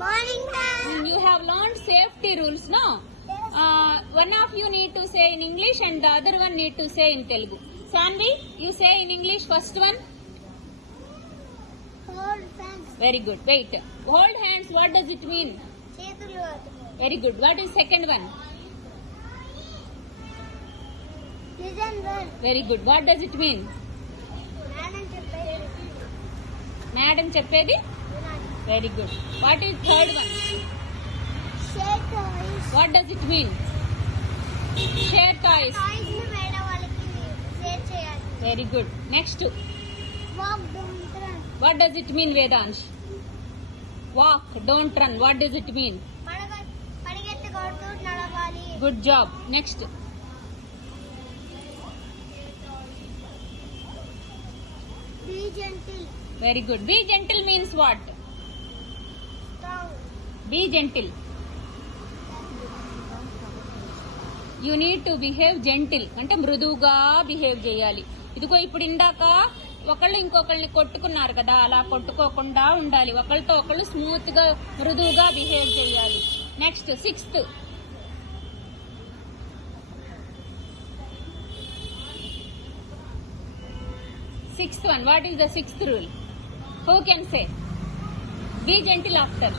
Morning, ma'am. You have learned safety rules, no? One of you need to say in English and the other one need to say in Telugu. Sanvi, you say in English first one. Hold hands. Very good. Wait. Hold hands. What does it mean? చేతులు అతుకు. Very good. What is second one? Listen well. Very good. What does it mean? Madam చెప్పేది Madam చెప్పేది. వినాలి. Very good. What is third one? Share toys. What does it mean? Share toys. Toys ని వేరే వాళ్ళకి share చేయాలి. Very good. Next. Walk don't run. What does it mean, Vedansh? Walk, don't run. What does it mean? పరిగెత్తకూడదు, నడవాలి. Good job. Next. Be gentle. Very good. Be gentle means what? Be gentle. You need to behave gentle. అంటే మృదువుగా behave చేయాలి. ఇదిగో ఇప్పుడు ఇందాక ఒకళ్ళు ఇంకొకళ్ళని కొట్టుకున్నారు కదా, అలా కొట్టుకోకుండా ఉండాలి. ఒకళ్ళతో ఒకళ్ళు స్మూత్ గా మృదువుగా బిహేవ్ చేయాలి. Next sixth. Sixth one. What is the sixth rule? Who can say? Be gentle after.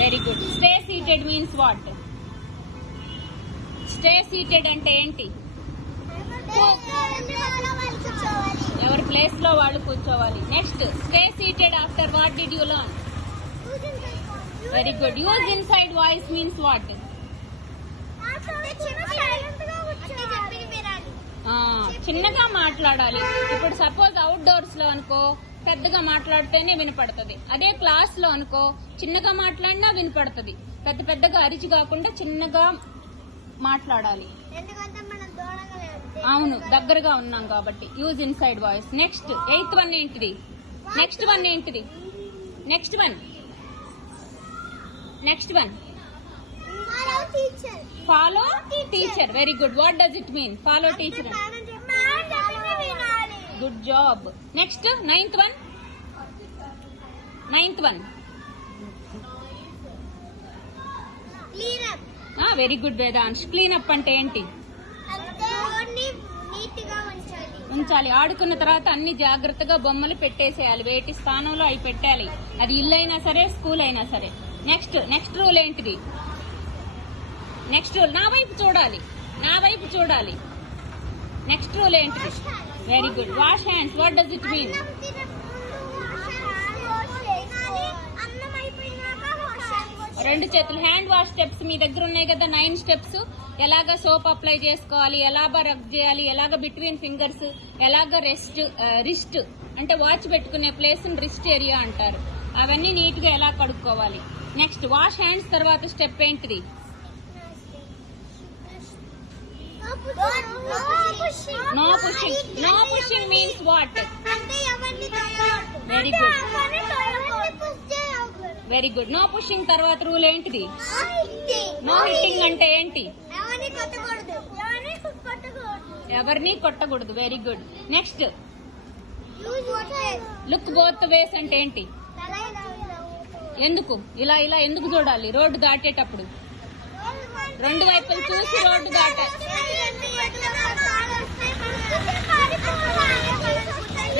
Very good. Stay seated means what? Stay seated అంటే ఏంటి? ఎవరి ప్లేస్ లో వాళ్ళు కూర్చోవాలి. Next stay seated after what did you learn? Very good. Use inside voice means what? చిన్నగా మాట్లాడాలి. ఇప్పుడు suppose out doors లో అనుకో పెద్దగా మాట్లాడితేనే వినపడుతుంది. అదే క్లాస్ లో అనుకో చిన్నగా మాట్లాడినా వినపడుతుంది. పెద్ద పెద్దగా అరిచి కాకుండా చిన్నగా మాట్లాడాలి. అవును, దగ్గరగా ఉన్నాం కాబట్టి. Use inside voice. Next eighth one ఏంటిది? నెక్స్ట్ వన్ ఏంటిది? Next one. Next one. Follow teacher. Very good. What does it mean? Follow teacher. Good job. Next ninth one. Ninth one. Very good Vedansh. Clean up అంటే ఏంటి? ఉంచాలి. ఆడుకున్న తర్వాత అన్ని జాగ్రత్తగా బొమ్మలు పెట్టేసేయాలి. వేటి స్థానంలో అవి పెట్టాలి. అది ఇల్లు అయినా సరే, స్కూల్ అయినా సరే. నెక్స్ట్ రూల్ ఏంటిది? నెక్స్ట్ రూల్ నా వైపు చూడాలి. నా వైపు చూడాలి. నెక్స్ట్ రూల్ ఏంటిది? Very good. Wash hands. What does it mean? రెండు చేతులు. హ్యాండ్ వాష్ స్టెప్స్ మీ దగ్గర ఉన్నాయి కదా, 9 స్టెప్స్. ఎలాగ సోప్ అప్లై చేసుకోవాలి, ఎలాగ రబ్ చేయాలి, ఎలాగ బిట్వీన్ ఫింగర్స్, ఎలాగ రిస్ట్ అంటే వాచ్ పెట్టుకునే ప్లేస్ రిస్ట్ ఏరియా అంటారు. అవన్నీ నీట్ గా ఎలా కడుక్కోవాలి. నెక్స్ట్ వాష్ హ్యాండ్స్ తర్వాత స్టెప్ ఏంటిది? No pushing. No pushing means what? Very good. Very good. No pushing తర్వాత రూల్ ఏంటిది? నో హిట్టింగ్ అంటే ఏంటి? ఎవరిని కొట్టకూడదు. Very good. Next look both ways అంటే ఏంటి? ఎందుకు ఇలా ఇలా ఎందుకు చూడాలి? రోడ్డు దాటేటప్పుడు రెండు వైపులు చూసి రోడ్డు దాటాలి.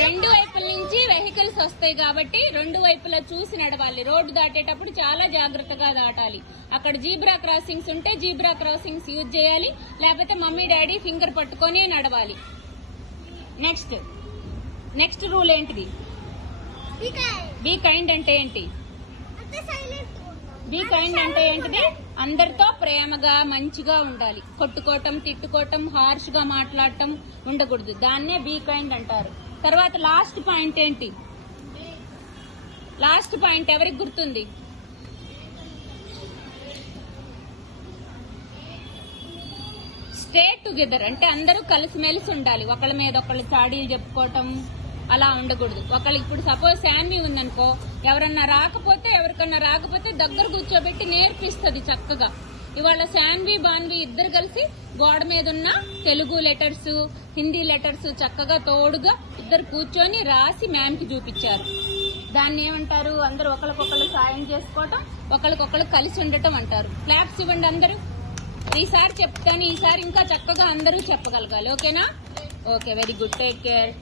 రెండు వైపుల నుంచి వెహికల్స్ వస్తాయి కాబట్టి రెండు వైపులా చూసి నడవాలి. రోడ్డు దాటేటప్పుడు చాలా జాగ్రత్తగా దాటాలి. అక్కడ జీబ్రా క్రాసింగ్స్ ఉంటే జీబ్రా క్రాసింగ్స్ యూజ్ చేయాలి, లేకపోతే మమ్మీ డాడీ ఫింగర్ పట్టుకొని నడవాలి. నెక్స్ట్ రూల్ ఏంటిది? బీ కైండ్ అంటే ఏంటి? బీ కైండ్ అంటే ఏంటిది? అందరితో ప్రేమగా మంచిగా ఉండాలి. కొట్టుకోవటం, తిట్టుకోవటం, హార్ష్ గా మాట్లాడటం ఉండకూడదు. దాన్నే బీ కైండ్ అంటారు. తర్వాత లాస్ట్ పాయింట్ ఏంటి? లాస్ట్ పాయింట్ ఎవరికి గుర్తుంది? స్టే టుగెదర్ అంటే అందరూ కలిసిమెలిసి ఉండాలి. ఒకళ్ళ మీద ఒకళ్ళు చాడీలు చెప్పుకోవటం అలా ఉండకూడదు. ఒకళ్ళు ఇప్పుడు సపోజ్ శాన్వి ఉందనుకో, ఎవరన్నా రాకపోతే దగ్గర కూర్చోబెట్టి నేర్పిస్తుంది చక్కగా. ఇవాళ శాన్వి బాన్వి ఇద్దరు కలిసి గోడ మీద ఉన్న తెలుగు లెటర్స్, హిందీ లెటర్స్ చక్కగా తోడుగా ఇద్దరు కూర్చొని రాసి మ్యామ్ కి చూపించారు. దాన్ని ఏమంటారు? అందరూ ఒకరికొకరు సాయం చేసుకోవటం, ఒకరికొకరు కలిసి ఉండటం అంటారు. క్లాప్స్ ఇవ్వండి అందరూ. ఈసారి చెప్తాను, ఈసారి ఇంకా చక్కగా అందరూ చెప్పగలగాలి. ఓకేనా? Okay, very good. Take care.